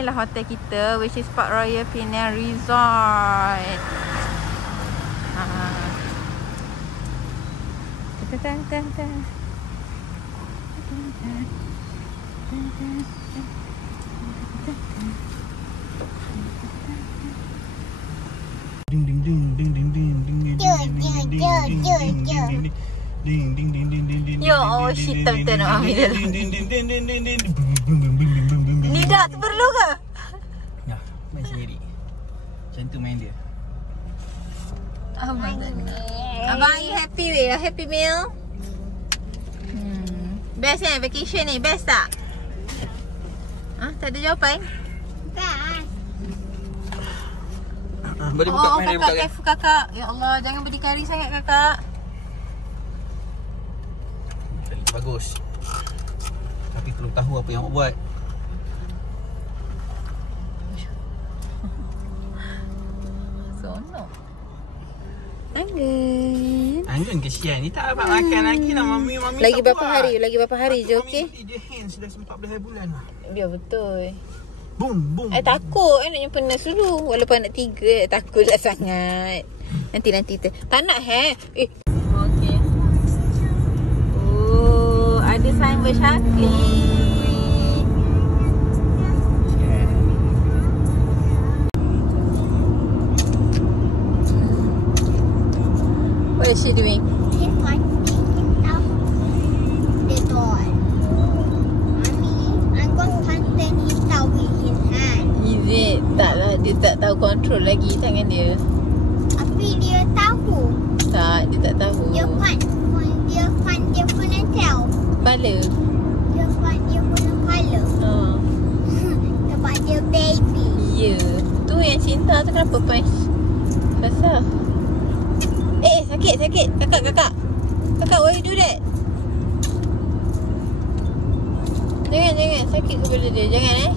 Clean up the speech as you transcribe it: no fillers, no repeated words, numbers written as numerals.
inilah hotel kita, which is Park Royal Penang Resort. Ding ding ding ding ding ding ding ding ding ding ding ding. Yo, oh shit, tak nak ambil dalam. Ni dah tu perlu ke? Ya, main sendiri. Macam tu main dia. Abang, are you happy with your happy meal? Best kan vacation ni? Best tak? Tak ada jawapan? Boleh buka main dia buka kan? Careful kakak. Ya Allah, jangan berdikari sangat kakak. Bagus. Tapi perlu tahu apa yang awak buat. Sonok. Anggun. Anggun kesian ni tak dapat makan lagi lah. Mami Lagi berapa hari? Lagi berapa hari je, okey? Mami dia hands dah 14 bulan lah. Biar betul. Boom, boom. Takut nak nyimpan dulu. Walaupun anak 3, takut tak sangat. Nanti tak nak okey. Oh, ada signboard Shakli. What is she doing? She's punching out the door. Mommy, I'm going to punch his out with his hand. Is it? Taklah, dia tak tahu control lagi tangan dia. Tapi dia tahu. Tak, dia tak tahu. Dia punch dia punya tail. Kepala. Dia punch dia punya kepala. Sebab dia baby. Ya. Tu yang cinta tu kenapa punch? Pasal. Sakit. Kakak. Kakak, why you do that? Jangan. Sakit kepala dia. Jangan